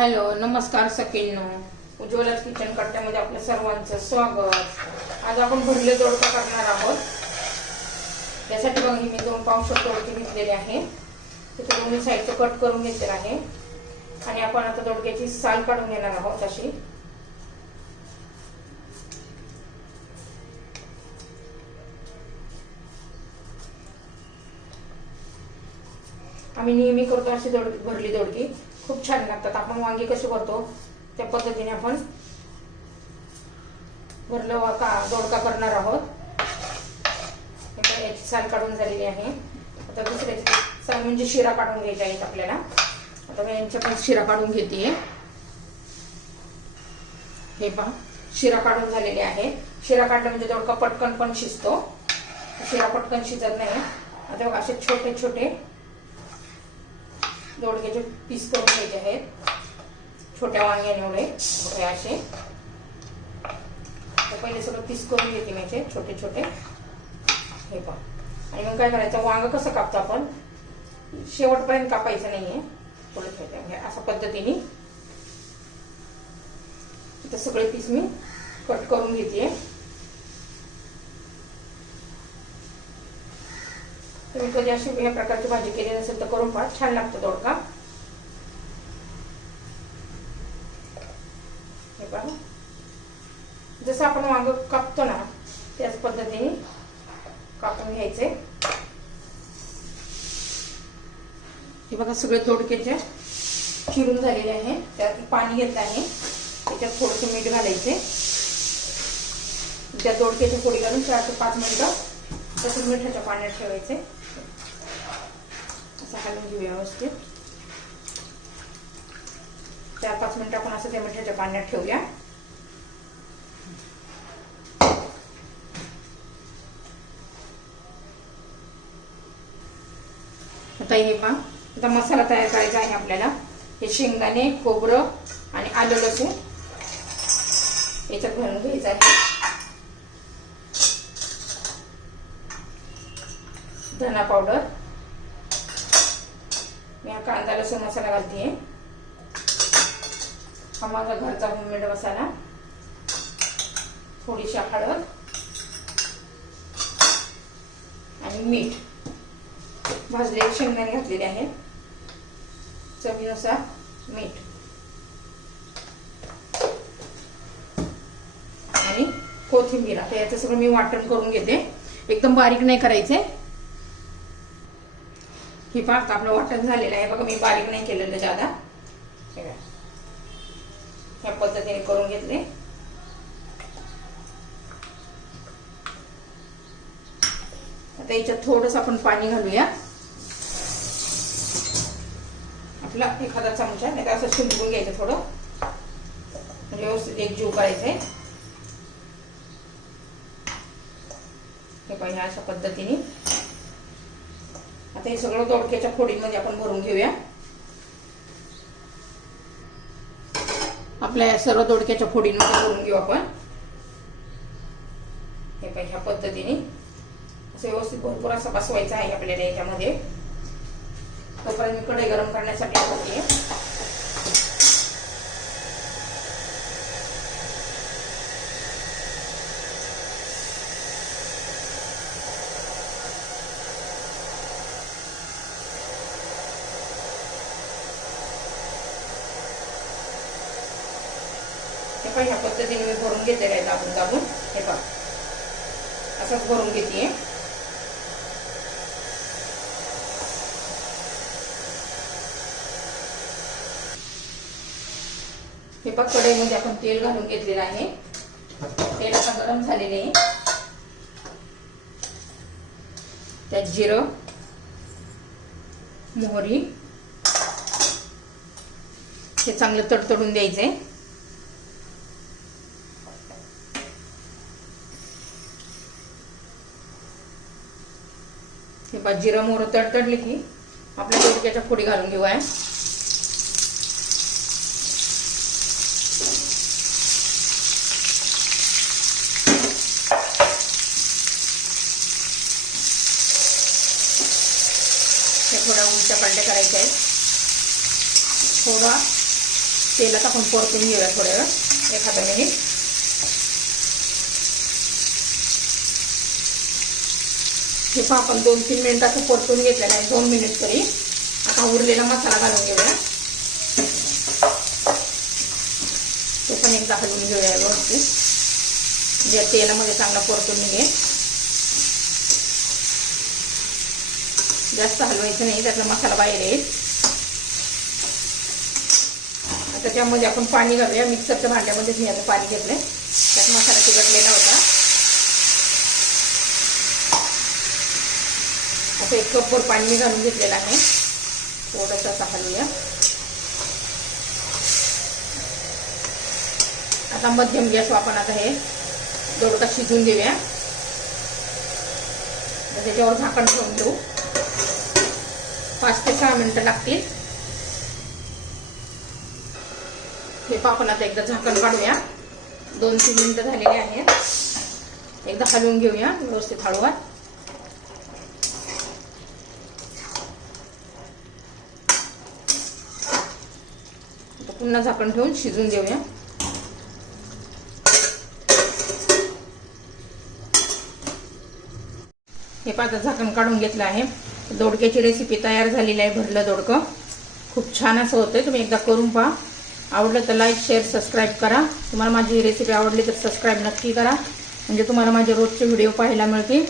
Hello नमस्कार सखींनो. उज्ज्वलाच kitchen कट्ट्यामध्ये आपल्या सर्वांचं स्वागत. आज आपण भरले दोडका करणार आहोत. त्यासाठी बघा मी दोन पावशे तोडके घेतलेले आहे तिथे दोन्ही साईडचं कट करून घेतलेलं आहे. आणि आपण आता दोडक्याची साल काढून घेणार आहोत अशी. आम्ही नेहमी करतो अशी दोड भरली दोडकी. खूप छान लागतात. आपण वांगी कशी करतो त्या पद्धतीने आपण भरलं का दोडका करणार आहोत. याची साल काढून झालेली आहे. आता दुसऱ्याची साल म्हणजे शिरा काढून घ्यायच्या आहेत आपल्याला. आता मी यांच्या पण शिरा काढून घेते. हे पहा शिरा काढून झालेले आहे. शिरा काढला म्हणजे दोडका पटकन पण शिजतो. शिरा पटकन शिजत नाही. आता असे छोटे छोटे दोडक्याचे पीस करून घ्यायचे आहेत छोट्या वांग्याने एवढे हे असे तर पहिले सगळं पीस करून घेते मी याचे छोटे छोटे हे पण आणि मग काय करायचं वांग कसं कापतो आपण शेवटपर्यंत कापायचं नाहीये थोडं म्हणजे अशा पद्धतीने इथं सगळे पीस मी कट करून घेते तुम्ही कधी अशी या प्रकारची भाजी केली नसेल तर करून पहा. छान लागतो दोडका. हे पहा. जसं आपण वांग कापतो ना त्याच पद्धतीने कापून घ्यायचे. हे बघा सगळे दोडक्याचे चिरून झालेले आहे. त्यात पाणी घेतलं आहे. त्याच्यात थोडंसं मीठ घालायचे. त्या तोडक्याच्या फोडी घालून चार ते पाच मिनिटं तसं मिठाच्या पाण्यात ठेवायचे. असं हलवून घेऊ व्यवस्थित. चार पाच मिनिटं आपण असं त्या मिठाच्या पाण्यात ठेवूया आता हे पहा आता मसाला तयार करायचा आहे आपल्याला. हे शेंगदाणे खोबरं आणि आलं लसूण याच्यात घालून घ्यायचं आहे. धना पावडर मी हा कांदा लसूण मसाला घालते हा माझा घरचा होममेड मसाला. थोडीशी हळद. आणि मीठ. भाजलेले शेंगदाणे घातलेले आहेत चवीनुसार मीठ. आणि कोथिंबीर. आता याचं सगळं मी वाटण करून घेते. एकदम बारीक नाही करायचे हे पहा आपलं वाटण झालेलं आहे. बघा मी बारीक नाही केलेलं ज्यादा हे ह्या पद्धतीने करून घेतले. आता याच्यात थोडस आपण पाणी घालूया. आपला एखादा चमचा नाही तर असं शिंपून घ्यायचं थोडं. म्हणजे व्यवस्थित एक जीव करायचंय हे पाहिजे अशा पद्धतीने. आता हे सगळं दोडक्याच्या फोडींमध्ये आपण भरून घेऊया. आपल्या सर्व दोडक्याच्या फोडींमध्ये भरून घेऊ आपण. हे पाहिजे ह्या पद्धतीने. असं व्यवस्थित भरपूर असा बसवायचा आहे आपल्याला याच्यामध्ये. तोपर्यंत मी कढई गरम करण्यासाठी हे पण ह्या पद्धतीने मी भरून घेते काय दाबून दाबून. हे पहा. असंच भरून घेते हे बघ कढईमध्ये आपण तेल घालून घेतलेलं आहे. तेल आता गरम झालेले आहे. त्यात जिरं मोहरी. हे चांगलं तडतडून द्यायचंय. हे बा जिरं मोहरं तडतडली की आपल्या दोडक्याच्या फोडी घालून घेऊ आहे हे थोड्या उलट्या पालट्या करायच्या आहेत. थोडा तेलात आपण परतून घेऊया थोड्या वेळ एखादा मिनिट हे पण आपण दोन तीन मिनिटाचं परतून घेतलेलं आहे दोन मिनिट तरी. आता उरलेला मसाला घालून घेऊया. ते पण एकदा हलवून घेऊया व्यवस्थित. म्हणजे ज्या तेलामध्ये चांगला परतून निघेल जास्त हलवायचं नाही त्यातला मसाला बाहेर येईल. आता त्याच्यामध्ये आपण पाणी घालूया. मिक्सरच्या भांड्यामध्येच मी आता पाणी घेतलंय. त्यात मसाला चिकटलेला होता. असं एक कपभर पाणी मी घालून घेतलेलं आहे. थोडंसं असं हलवूया. आता मध्यम गॅस आपण आता हे दोडका शिजून घेऊया. त्याच्यावर झाकण ठेवून देऊ. पाच ते सहा मिनिटं लागतील. हे आपण आता एकदा झाकण काढूया. दोन तीन मिनिटं झालेली आहेत. एकदा हलवून घेऊया व्यवस्थित हळूवार पुन्हा झाकण ठेवून शिजून देऊया. हे पाता झाकण काढून घेतलं आहे. दोडक्याची रेसिपी तयार झालेली आहे भरलं दोडकं. खूप छान असं होतं तुम्ही एकदा करून पहा. आवडलं तर लाईक शेअर सबस्क्राईब करा. तुम्हाला माझी रेसिपी आवडली तर सबस्क्राईब नक्की करा. म्हणजे तुम्हाला माझे रोजचे व्हिडिओ पाहायला मिळतील.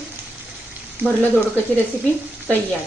भरलं दोडकंची रेसिपी तयार.